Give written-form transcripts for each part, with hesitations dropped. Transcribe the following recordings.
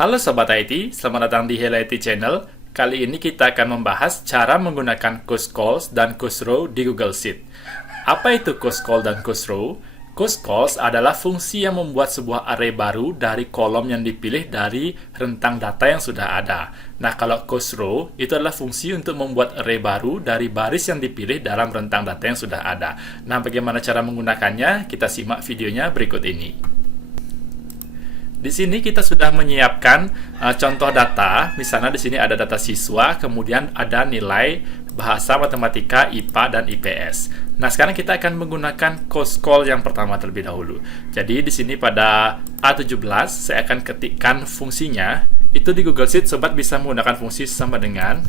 Halo Sobat IT, selamat datang di Hello IT Channel. Kali ini kita akan membahas cara menggunakan cuscalls dan cusrow di Google Sheet. Apa itu cuscall dan cusrow? Cuscalls adalah fungsi yang membuat sebuah array baru dari kolom yang dipilih dari rentang data yang sudah ada. Nah, kalau cusrow itu adalah fungsi untuk membuat array baru dari baris yang dipilih dalam rentang data yang sudah ada. Nah, bagaimana cara menggunakannya? Kita simak videonya berikut ini. Di sini kita sudah menyiapkan contoh data. Misalnya di sini ada data siswa, kemudian ada nilai bahasa matematika, IPA, dan IPS. Nah, sekarang kita akan menggunakan cuscall yang pertama terlebih dahulu. Jadi di sini pada A17 saya akan ketikkan fungsinya. Itu di Google Sheet sobat bisa menggunakan fungsi sama dengan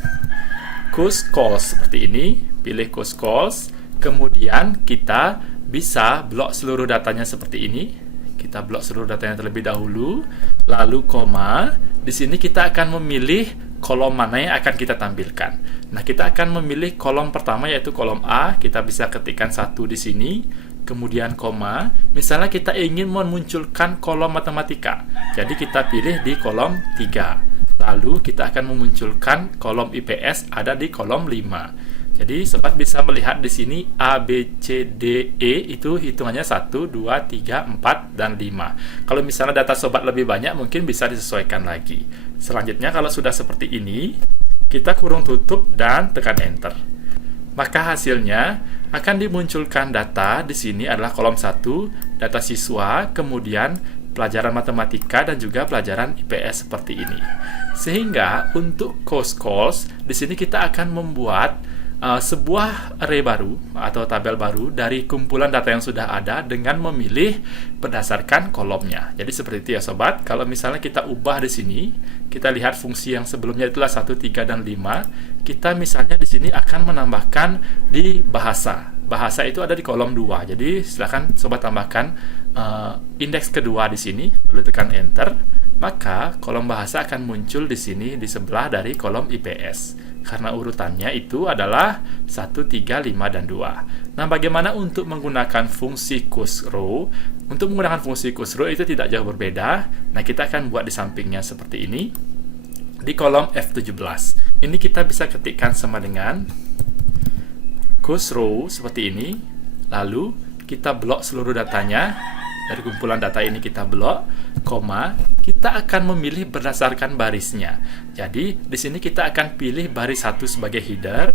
cuscalls seperti ini. Pilih cuscalls, kemudian kita bisa blok seluruh datanya seperti ini. Kita blok seluruh datanya terlebih dahulu, lalu koma. Di sini kita akan memilih kolom mana yang akan kita tampilkan. Nah, kita akan memilih kolom pertama yaitu kolom A. Kita bisa ketikkan 1 di sini, kemudian koma. Misalnya kita ingin memunculkan kolom matematika, jadi kita pilih di kolom 3. Lalu kita akan memunculkan kolom IPS ada di kolom 5. Jadi sobat bisa melihat di sini A, B, C, D, E itu hitungannya 1, 2, 3, 4, dan 5. Kalau misalnya data sobat lebih banyak mungkin bisa disesuaikan lagi. Selanjutnya kalau sudah seperti ini, kita kurung tutup dan tekan enter. Maka hasilnya akan dimunculkan data di sini adalah kolom 1, data siswa, kemudian pelajaran matematika dan juga pelajaran IPS seperti ini. Sehingga untuk cuscalls di sini kita akan membuat sebuah array baru atau tabel baru dari kumpulan data yang sudah ada dengan memilih berdasarkan kolomnya. Jadi seperti itu ya sobat. Kalau misalnya kita ubah di sini, kita lihat fungsi yang sebelumnya itulah 1, 3, dan 5. Kita misalnya di sini akan menambahkan di bahasa. Bahasa itu ada di kolom 2. Jadi silakan sobat tambahkan indeks kedua di sini, lalu tekan enter. Maka kolom bahasa akan muncul di sini di sebelah dari kolom IPS. Karena urutannya itu adalah 1, 3, 5, dan 2. Nah, bagaimana untuk menggunakan fungsi cusrow? Untuk menggunakan fungsi cusrow itu tidak jauh berbeda. Nah, kita akan buat di sampingnya seperti ini. Di kolom F17. Ini kita bisa ketikkan sama dengan cusrow seperti ini. Lalu kita blok seluruh datanya. Dari kumpulan data ini kita blok, koma, kita akan memilih berdasarkan barisnya. Jadi, di sini kita akan pilih baris 1 sebagai header,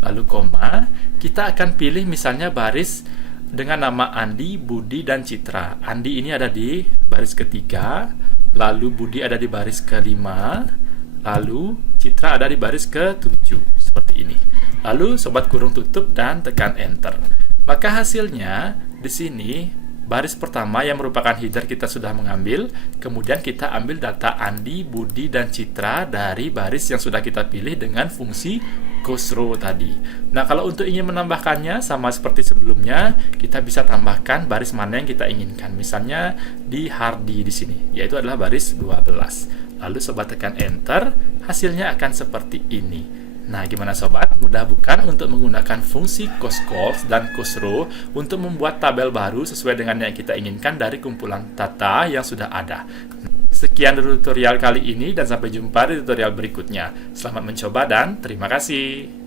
lalu koma, kita akan pilih misalnya baris dengan nama Andi, Budi, dan Citra. Andi ini ada di baris ketiga, lalu Budi ada di baris kelima, lalu Citra ada di baris ke-7, seperti ini. Lalu, sobat kurung tutup dan tekan enter. Maka hasilnya, di sini, baris pertama yang merupakan header kita sudah mengambil, kemudian kita ambil data Andi, Budi, dan Citra dari baris yang sudah kita pilih dengan fungsi cusrow tadi. Nah, kalau untuk ingin menambahkannya sama seperti sebelumnya, kita bisa tambahkan baris mana yang kita inginkan. Misalnya di Hardi di sini, yaitu adalah baris 12. Lalu sobat tekan enter, hasilnya akan seperti ini. Nah, gimana sobat? Mudah bukan untuk menggunakan fungsi cuscalls dan cusrow untuk membuat tabel baru sesuai dengan yang kita inginkan dari kumpulan data yang sudah ada. Sekian dari tutorial kali ini dan sampai jumpa di tutorial berikutnya. Selamat mencoba dan terima kasih.